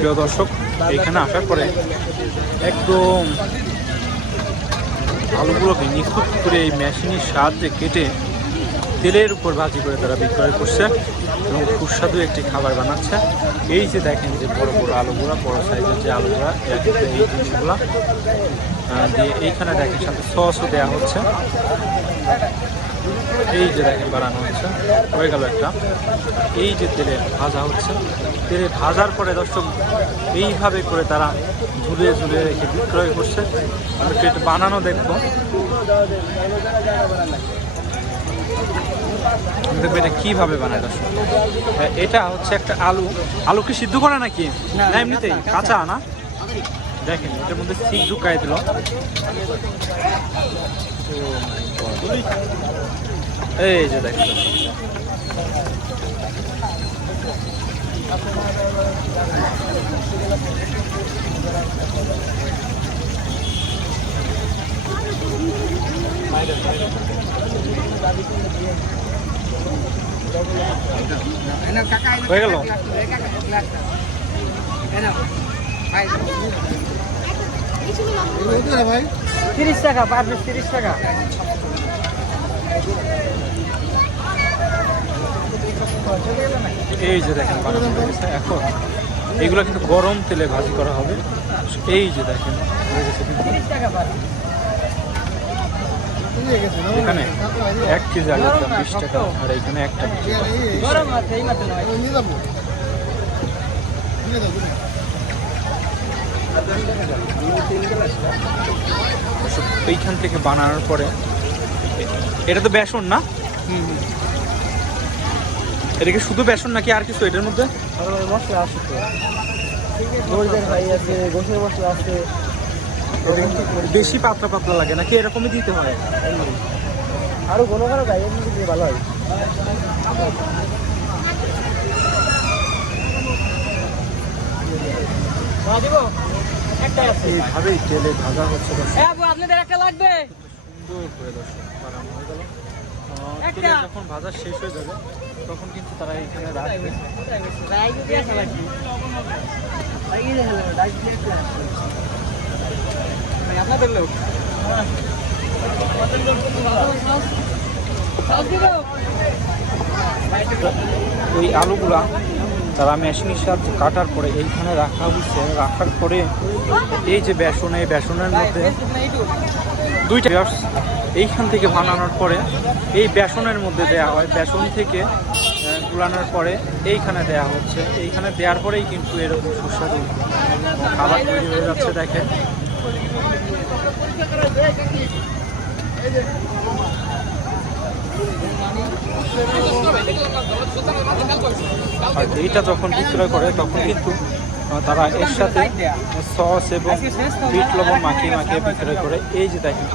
প্রিয় দর্শক, এখানে আসার পরে একদম আলুগুলোকে নিখুঁত করে এই মেশিনের সাহায্যে কেটে তেলের উপর ভাজি করে তারা বিক্রয় করছে এবং সুস্বাদু একটি খাবার বানাচ্ছে। এই যে দেখেন যে বড় বড় আলুগুলা, বড় সাইজের যে আলুগুলা এই জিনিসগুলা দিয়ে এইখানে দেখেন সাথে সসও দেওয়া হচ্ছে। এই যে দেখেন বানানো হচ্ছে হয়ে গেল একটা। এই যে তেলে ভাজা হচ্ছে তেলে ভাজার পরে দর্শক এইভাবে করে তারা ঝুলিয়ে ঝুলিয়ে রেখে বিক্রয় করছে। আমি একটু বানানো দেখব। দেখবে এটা কীভাবে বানায় দর্শক? হ্যাঁ, এটা হচ্ছে একটা আলু। আলু কি সিদ্ধ করা নাকি? না এমনিতেই কাঁচা না? দেখেন এটার মধ্যে সিক ঢুকাই দিল। এই যে দেখেন হয়ে গেল? ভাই। তিরিশ টাকা পার পিস তিরিশ টাকা। এই যে দেখেন বানানো এখন এগুলো কিন্তু গরম তেলে ভাজি করা হবে এই যে দেখেন এখানে এক কেজি আলুর দাম বিশ টাকা আর এখানে একটা কেজি দাম 30 টাকা। গরম আছে এই মাত্র নয় নিয়ে যাব নিয়ে যাব অবশ্য এইখান থেকে বানানোর পরে এটা তো বেসন না? এটা কি শুধু বেসন নাকি আর কিছু এটার মধ্যে? মশলা আছে আছে গোসের মশলা আছে। বেশি পাতলা পাতলা লাগে নাকি এরকমই দিতে হয়? আরও কোনো কোনো ভাই এমনি দিলে ভালো হয়। এইভাবেই তেলে ভাজা হচ্ছে। আপনাদের একটা লাগবে? সুন্দর করে দর্শক বানানো হয়ে গেল। তেলে যখন ভাজা শেষ হয়ে যাবে তখন কিন্তু তারা এখানে রাখবে আপনাদের লোক? ওই আলুগুলা তারা মেশিনের সাহায্যে কাটার পরে এইখানে রাখা হচ্ছে রাখার পরে এই যে বেসন, এই বেসনের মধ্যে দুইটা এইখান থেকে বানানোর পরে এই বেসনের মধ্যে দেয়া হয়। বেসন থেকে গুলানোর পরে এইখানে দেয়া হচ্ছে। এইখানে দেওয়ার পরেই কিন্তু এরকম সুস্বাদু খাবার তৈরি হয়ে যাচ্ছে, দেখেন। আর এইটা যখন বিক্রয় করে, তখন কিন্তু তারা এর সাথে সস এবং বিট লবণ মাখিয়ে মাখিয়ে বিক্রয় করে। এই যে দেখেন